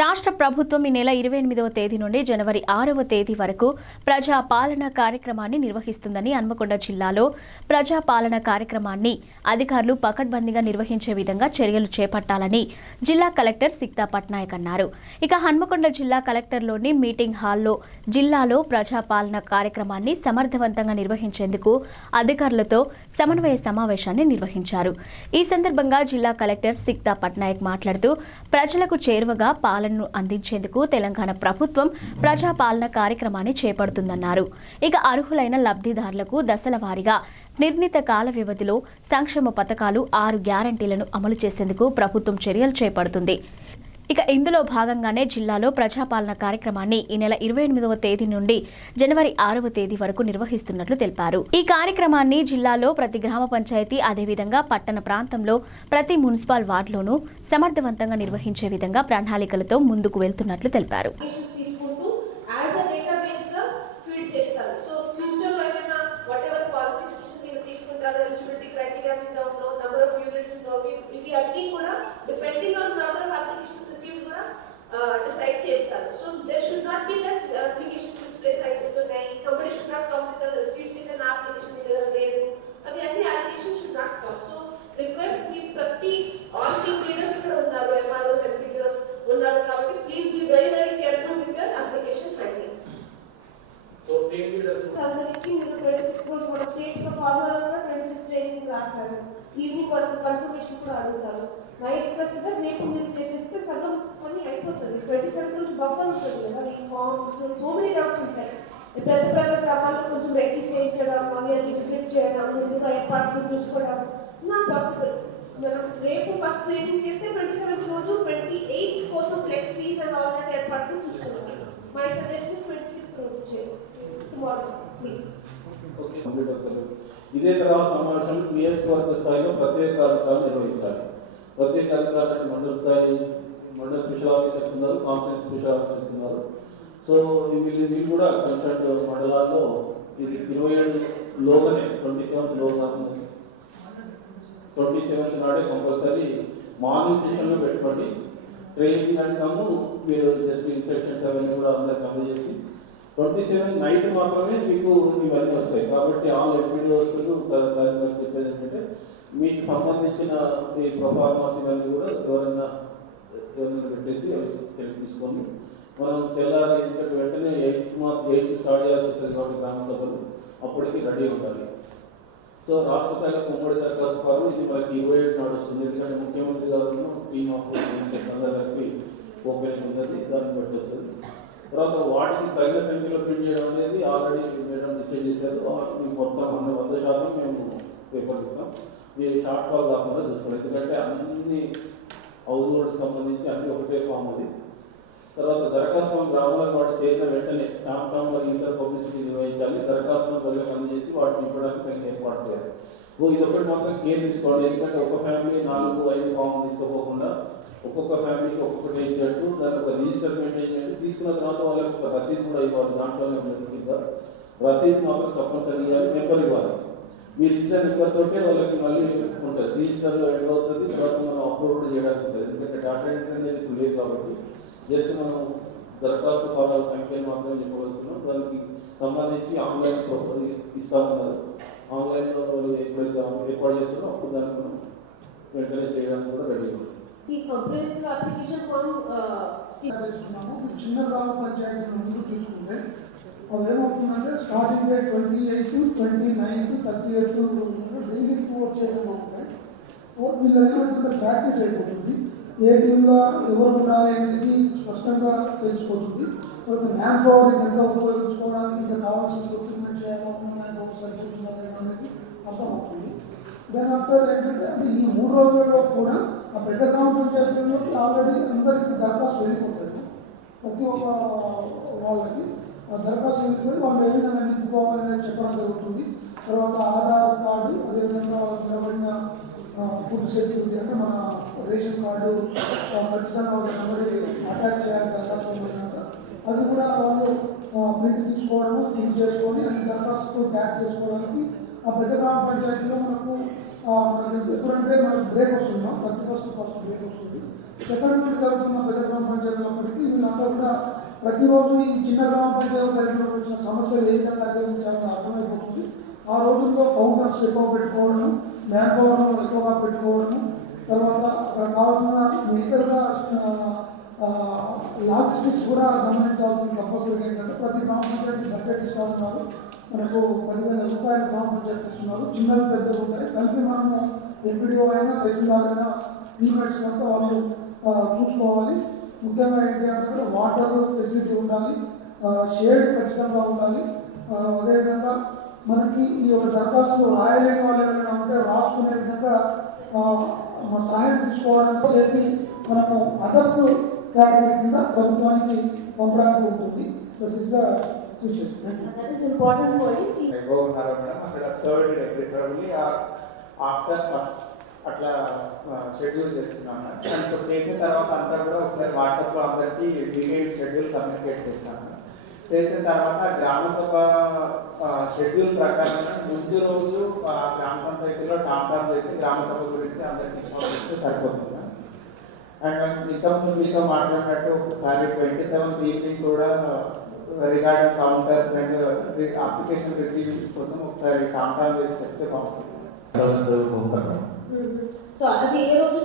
రాష్ట్ర ప్రభుత్వం ఈ నెల 28వ తేదీ నుండి జనవరి 6వ తేదీ వరకు ప్రజాపాలన కార్యక్రమాన్ని నిర్వహిస్తుందని హన్మకొండ జిల్లాలో ప్రజాపాలన కార్యక్రమాన్ని అధికారులు పకడ్బందీగా నిర్వహించే విధంగా చర్యలు చేపట్టాలని జిల్లా కలెక్టర్ సిక్తా పట్నాయక్ అన్నారు. ఇక హన్మకొండ జిల్లా కలెక్టర్లోని మీటింగ్ హాల్లో జిల్లాలో ప్రజాపాలన కార్యక్రమాన్ని సమర్థవంతంగా నిర్వహించేందుకు అధికారులతో సమన్వయ సమావేశాన్ని నిర్వహించారు. ఈ సందర్భంగా జిల్లా కలెక్టర్ సిక్తా పట్నాయక్ మాట్లాడుతూ ప్రజలకు చేరువగా పాలనను అందించేందుకు తెలంగాణ ప్రభుత్వం ప్రజాపాలన కార్యక్రమాన్ని చేపడుతుందన్నారు. ఇక అర్హులైన లబ్ధిదారులకు దశల వారీగా నిర్ణీత కాల వ్యవధిలో సంక్షేమ పథకాలు 6 గ్యారంటీలను అమలు చేసేందుకు ప్రభుత్వం చర్యలు చేపడుతుంది. ఇక ఇందులో భాగంగానే జిల్లాలో ప్రజాపాలన కార్యక్రమాన్ని ఈ నెల 28వ తేదీ నుండి జనవరి 6వ తేదీ వరకు నిర్వహిస్తున్నట్లు తెలిపారు. ఈ కార్యక్రమాన్ని జిల్లాలో ప్రతి గ్రామ పంచాయతీ అదేవిధంగా పట్టణ ప్రాంతంలో ప్రతి మున్సిపల్ వార్డులోనూ సమర్థవంతంగా నిర్వహించే విధంగా ప్రణాళికలతో ముందుకు వెళ్తున్నట్లు తెలిపారు. decide చేస్తారు. So there should not be that applications misplaced అయిపోతున్నాయి. Somebody should not come with the receipts in an application దగ్గర లేదు. అవి అన్ని allegations should not come. So request మీ ప్రతి all team leaders ఇక్కడ ఉన్నారు, MROs, MPDOs ఉన్నారు కాబట్టి please be very careful with your application handling. So team leaders అందరికీ మీరు 26 రోజు మన స్టేట్ లో ఫార్మల్ గా 26 ట్రైనింగ్ రాశారు. ఈవినింగ్ వరకు కన్ఫర్మేషన్ కూడా అడుగుతారు. మై రిక్వెస్ట్ గా రేపు మీరు చేసేస్తే సగం పని అయిపోతుంది. 27 నుంచి బఫర్ ఉంటుంది కదా, ఈ ఫార్మ్స్ సో మెనీ డౌట్స్ ఉంటాయి. పెద్ద గ్రామాల్లో కొంచెం రెడీ చేయించడం, అవి విజిట్ చేయడం, ముందుగా ఏర్పాట్లు చూసుకోవడం నాట్ పాసిబుల్. మనం రేపు ఫస్ట్ ట్రైనింగ్ చేస్తే 27 రోజు 28 కోసం ఫ్లెక్సీస్ అండ్ ఆల్రెడీ ఏర్పాట్లు చూసుకున్నాం. మై సజెషన్ 26 రోజు చేయండి. Tomorrow please. ఇదే తర్వాత సమావేశం నియోజకవర్గ స్థాయిలో ప్రత్యేక కార్యక్రమాలు నిర్వహించాలి. ప్రత్యేక అధికారులు మండల స్థాయి మండల స్పెషల్ ఆఫీసర్స్ ఉన్నారు, కాన్స్టిట్యూన్సీ స్పెషల్ ఆఫీసర్స్ ఉన్నారు. సో వీళ్ళు కూడా కన్సల్ట్ మండలాల్లో ఇది 27 లోగానే 27th నాడే కంపల్సరీ మార్నింగ్ సెషన్లో పెట్టుకోండి. ట్రైనింగ్ అంటాము, మీరు జస్ట్ ఇన్స్ట్రక్షన్స్ అవన్నీ కూడా అందరికి అందజేసి 27 నైట్ మాత్రమే మీకు ఇవన్నీ వస్తాయి. కాబట్టి ఆల్ ఎంపీడీఓస్ చెప్పేది ఏంటంటే మీకు సంబంధించిన ఈ ప్రొఫార్మాస్ ఇవన్నీ కూడా ఎవరైనా పెట్టేసి సెలెక్ట్ తీసుకొని మనం తెల్లారి ఎందుకంటే వెంటనే 8 స్టార్ట్ చేయాల్సి వస్తుంది కాబట్టి గ్రామ సభలు అప్పటికి రెడీ ఉండాలి. సో రాష్ట్ర స్థాయిలో ఉమ్మడి దరఖాస్తు ఫారం ఇది మనకి 27 నాడు వస్తుంది. ఎందుకంటే ముఖ్యమంత్రి గారు టీమ్ ఆఫ్ అందరికీ ఓపెనింగ్ ఉన్నది, దాన్ని బట్టి వస్తుంది. తర్వాత వాటికి తగిన సంఖ్యలో ప్రింట్ చేయడం అనేది ఆల్రెడీ మేడం డిసైడ్ చేశారు. మీకు మొత్తం 100% మేము పేపర్ ఇస్తాం. మీరు షార్ట్ ఫాల్ కాకుండా చూసుకోవాలి. ఎందుకంటే అన్ని హౌస్ హోల్డ్కి సంబంధించి అన్ని ఒకటే ఫామ్ అది. తర్వాత దరఖాస్తు గ్రామాలకు వాటి చేరిన వెంటనే టామ్ మరియు ఇతర పబ్లిసిటీ నిర్వహించాలి. దరఖాస్తులను ప్రజలకు అందజేసి వాటిని ఇవ్వడానికి తగిన ఏర్పాటు చేయాలి. ఇదొకటి మాత్రం కేర్ తీసుకోవాలి. ఎందుకంటే ఒక ఫ్యామిలీ 4-5 ఫామ్ తీసుకోకుండా ఒక్కొక్క ఫ్యామిలీకి ఒక్కొక్కటి ఇచ్చేట్టు దానికి ఒక రిజిస్టర్ మెయింటైన్ చేయండి. తీసుకున్న తర్వాత వాళ్ళకి ఒక రసీదు కూడా ఇవ్వాలి. దాంట్లోనే ఉన్నది కింద రసీదు మాత్రం తప్పనిసరి ఇవ్వాలి, నెంబర్ ఇవ్వాలి. మీరు ఇచ్చిన నెంబర్ తోటే వాళ్ళకి మళ్ళీ ఉంటుంది, రిజిస్టర్లో ఎంటర్ అవుతుంది. తర్వాత మనం అప్లోడ్ చేయడానికి ఉంటుంది. ఎందుకంటే డాటా ఎంట్రీ అనేది ఇప్పుడు లేదు కాబట్టి జస్ట్ మనం దరఖాస్తు ఫారాల సంఖ్యను మాత్రమే చెప్పగలుగుతున్నాం. దానికి సంబంధించి ఆన్లైన్ ఇస్తా ఉన్నారు. ఆన్లైన్లో ఎప్పుడైతే ఏర్పాటు చేస్తారో అప్పుడు దాన్ని మనం వెంటనే చేయడానికి కూడా రెడీ ఉంది. చిన్న గ్రామ పంచాయతీ ముందు చూసుకుంటే అవి ఏమవుతుందంటే స్టార్టింగ్ డేట్ 28, 29, 30 డైలీ 2 చేయడం ఉంటాయి. వీళ్ళు ఏమవుతుందంటే ప్రాక్టీస్ అయిపోతుంది. ఏ టీంలో ఎవరు ఉండాలి అనేది స్పష్టంగా తెలిసిపోతుంది. తర్వాత మ్యాన్ పవర్ ఎంత ఉపయోగించుకోవడానికి ఇంకా కావాల్సిన రిక్రూట్మెంట్ చేయాలో మ్యాన్ పవర్ సరిపోతుందా అనేది అర్థమవుతుంది. దాని ఆఫ్టర్ ఏంటంటే అది ఈ 3 రోజులలో కూడా ఆ పెద్ద గ్రామ పంచాయతీలోకి ఆల్రెడీ అందరికీ దరఖాస్తు వెళ్ళిపోతాయి. ప్రతి ఒక్క వాళ్ళకి ఆ దరఖాస్తు వెళ్ళిపోయి వాళ్ళు ఏ విధంగా నింపుకోవాలనేది చెప్పడం జరుగుతుంది. తర్వాత ఆధార్ కార్డు, అదేవిధంగా వాళ్ళకి నిలబడిన ఫుడ్ సెక్యూరిటీ అంటే మన రేషన్ కార్డు ఖచ్చితంగా వాళ్ళ నెంబర్ అటాచ్ చేయాలి దరఖాస్తు వెళ్ళినాక. అది కూడా వాళ్ళు ప్రింట్ తీసుకోవడము, ప్రింట్ చేసుకొని అది దరఖాస్తు ట్యాగ్ చేసుకోవడానికి ఆ పెద్ద గ్రామ పంచాయతీలో మనకు ఎప్పుడంటే మనకు బ్రేక్ వస్తున్నాం 31st బ్రేక్ వస్తుంది. సెకండ్ నుండి జరుగుతున్న పెద్ద గ్రామ పంచాయతీలో ప్రతిరోజు ఈ చిన్న గ్రామ పంచాయతీ జరిగినప్పుడు వచ్చిన సమస్యలు ఏ విధంగా అధిగమించాలని అర్థమైపోతుంది. ఆ రోజుల్లో కౌంటర్స్ ఎక్కువ పెట్టుకోవడం, మ్యాన్ పవర్ను ఎక్కువగా పెట్టుకోవడము, తర్వాత అక్కడ కావాల్సిన ఇతరుగా లాజిస్టిక్స్ కూడా గమనించాల్సిన కంపల్సరీ ఏంటంటే ప్రతి గ్రామ పంచాయతీ బడ్జెట్ ఇస్తూ ఉన్నారు. మనకు 10,000 రూపాయలు గ్రామ పంచాయతీ ఇస్తున్నారు. చిన్నవి పెద్దలు ఉంటాయి కలిపి మనము ఎంపీడీఓ అయినా తహసీల్దార్ అయినా టీమేట్స్ అంతా వాళ్ళు చూసుకోవాలి. ముఖ్యంగా ఏంటి అంటే వాటర్ ఫెసిలిటీ ఉండాలి, షేడ్ ఖచ్చితంగా ఉండాలి. అదేవిధంగా మనకి ఈ యొక్క దరఖాస్తు రాయలేని వాళ్ళు ఏమైనా ఉంటే రాసుకునే విధంగా సహాయం తీసుకోవడానికి చేసి మనము అదర్స్ కేటగిరీ కింద ప్రభుత్వానికి పంపడానికి ఉంటుంది. That is important point. ఉన్నారు మేడం. అక్కడ థర్డ్ ప్రిఫరబుల్లీ ఆఫ్టర్ ఫస్ట్ అట్లా షెడ్యూల్ చేస్తున్నాం మేడం. అండ్ చేసిన తర్వాత అంతా కూడా ఒకసారి వాట్సాప్లో అందరికీ డీటెయిల్ షెడ్యూల్ కమ్యూనికేట్ చేస్తాం మేడం. చేసిన తర్వాత గ్రామ సభ షెడ్యూల్ ప్రకారం ముందు రోజు గ్రామ పంచాయతీలో టామ్ చేసి గ్రామ సభ గురించి అందరికీ ఇన్ఫార్మ్ చేస్తే సరిపోతుంది మేడం. అండ్ ఇంతకుముందు మీతో మాట్లాడినట్టు ఒకసారి 27th ఈవినింగ్ కూడా రిగార్డింగ్ కౌంటర్స్ అండ్ అప్లికేషన్ రిసీవింగ్స్ కోసం ఒకసారి టామ్ చేసి చెప్తే బాగుంటుంది. సో అది ఏ రోజు